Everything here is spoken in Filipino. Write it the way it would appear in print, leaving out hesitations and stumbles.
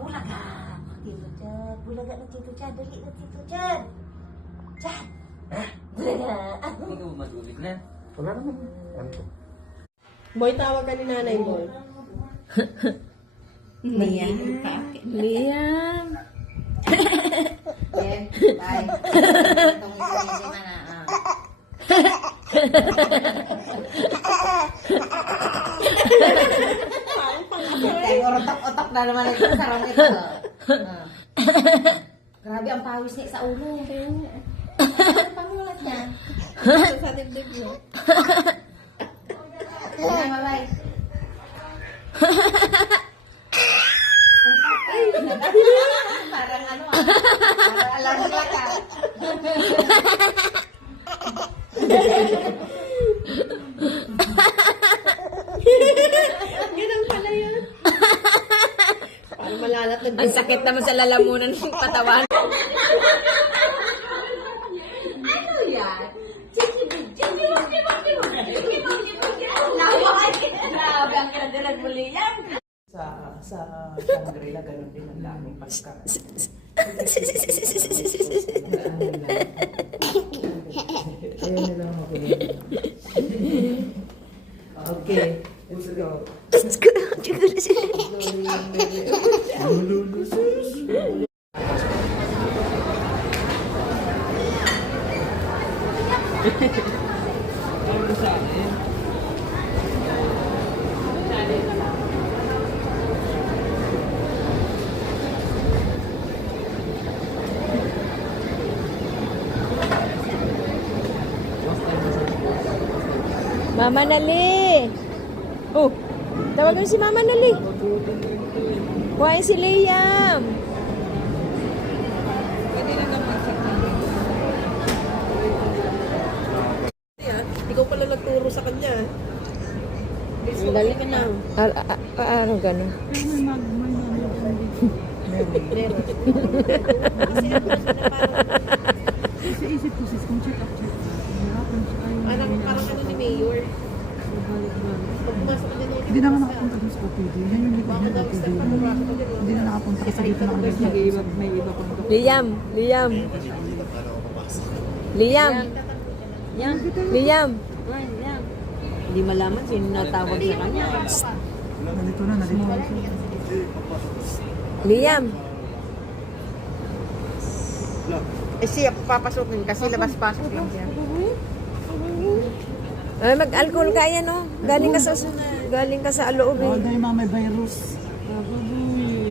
Bulaga. Tito Chad. Bulaga na Tito Chad. Dali na Tito Chad. Chad. Bulaga. Hindi ka ba matubig na? Wala naman. Ano to? Boy, tawag ka ni nanay, boy. Liam. Liam. Okay, bye. Itong isa na. Kaya otak-otak na naman ito. Sarang ito. Grabe ang pawis niya sa ulo. Ano pangulat niya? Sa dibdib mo. Bye-bye. Parang ano parang alam mo lang ka. Ganun pala yun. Parang malalat na Ang sakit naman sa lalamunan ng patawan. Ano yan? Grabe ang kinagalag muli yan. Sa Shangri-La, ganun din ang daming pagka. Ayaw nila ako. Okay, let's go. Mama Nali. Oh, tawagan si Mama Nali. Kuhain si Liam. Ikaw pala nagturo sa kanya. Dali ka na. Ano gano'n? Isip ko sis, kung check up. Parang ano ni Mayor. Pag pumasok ka din Hindi na nga nakapunta dun sa OPD. Yan yung likod ng OPD. Hindi na nakapunta kasi dito na ulit may iba pang doktor. Liam. Liam. Liam. Liam. Hindi malaman sino natawag sa kanya. Nalito na. Liam. Eh siya papasukin kasi labas-pasok lang siya. Ay, mag-alcohol ka yan, oh. Galing ka sa loob, Oh, eh. dahil mga may virus.